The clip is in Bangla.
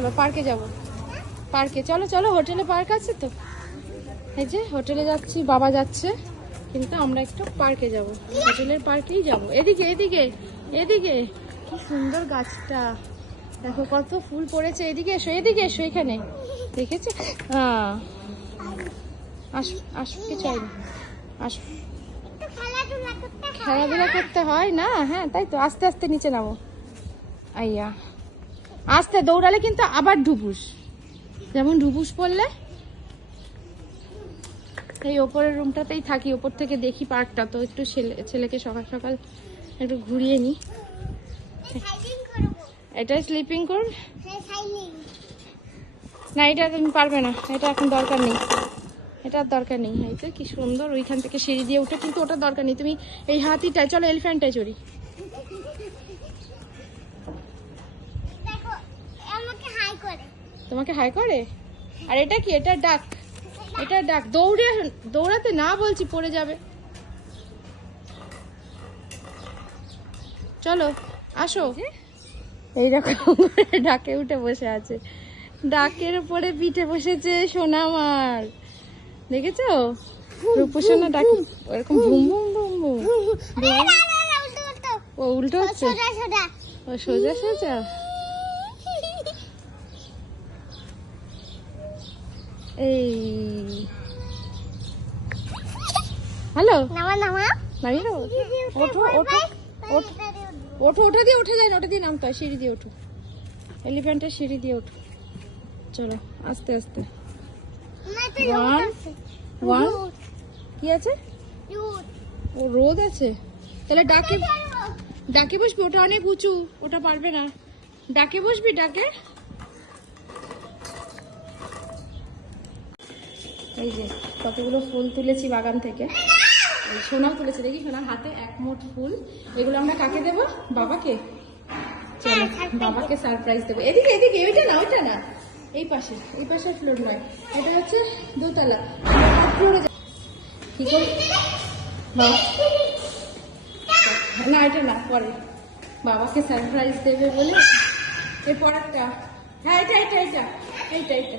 চলো পার্কে যাব, পার্কে চলো চলো, হোটেলে পার্ক আছে তো, এই যে হোটেলে যাচ্ছি, বাবা যাচ্ছে, কিন্তু আমরা একটু পার্কে যাব, হোটেলের পার্কেই যাব। এদিকে এদিকে এদিকে, কি সুন্দর গাছটা দেখো, কত ফুল পড়েছে। এদিকে এসো, এদিকে এসো, এখানে দেখেছো? হ্যাঁ আসো আসো, কিছু হয় না, আসো। খেলাধুলা করতে হয় না? হ্যাঁ তাই তো, আস্তে আস্তে নিচে নামো। আইয়া আস্তে দৌড়ালে কিন্তু আবার ঢুপুস, যেমন ঢুপুস পড়লে। এই ওপরের রুমটাতেই থাকি, ওপর থেকে দেখি পার্কটা, তো একটু ছেলেকে সকাল সকাল একটু ঘুরিয়ে নি। এটাই স্লিপিং কর না, এটা তুমি পারবে না, এটা এখন দরকার নেই, এটার দরকার নেই। এই তো কি সুন্দর, ওইখান থেকে সিঁড়ি দিয়ে উঠে, কিন্তু ওটা দরকার নেই, তুমি এই হাতিটায় চলো, এলিফ্যান্টটায় চড়ি। তোমাকে হাই করে? আর এটা কি? এটা ডাক, এটা ডাক। দৌড়াতে না বলছি, পড়ে যাবে। চলো আসো। এইরকম করে ডাকে উঠে বসে আছে, ডাকের উপরে পিঠে বসেছে সোনা আমার, দেখেছো? রূপু সোনা ডাক এরকম ভুম ভুম ভুম ভুম। ও উল্টো হচ্ছে, ও সোজা সোজা। এই হ্যালো, নামিয়ে দেবো? ওঠো ওঠো ওঠো ওঠো, ওঠা দিয়ে উঠে যায় না, ওটা দিয়ে নামতে হয়, সিঁড়ি দিয়ে ওঠো, এলিফ্যান্টের সিঁড়ি দিয়ে ওঠো। চলো আস্তে আস্তে। ওয়ান ওয়ান, কি আছে? ও রোদ আছে, তাহলে ডাকে ডাকে বসবি, ওটা অনেক উঁচু, ওটা পারবে না। ডাকে বসবি, ডাকে। এই যে কতগুলো ফুল তুলেছি বাগান থেকে, সোনাও তুলেছে, দেখি সোনার হাতে এক মুঠ ফুল। এগুলো আমরা কাকে দেবো? বাবাকে। চলো বাবাকে সারপ্রাইজ দেবো। এদিকে এদিকে, ওইটা না ওইটা না, এই পাশে, এই পাশে ফ্লোর নয়, এটা হচ্ছে দোতলা, ফ্লোরে কি করে না, এটা না, পরে বাবাকে সারপ্রাইজ দেবে বলে। এই পরেরটা, হ্যাঁ এটা এটা এটা এইটা এইটা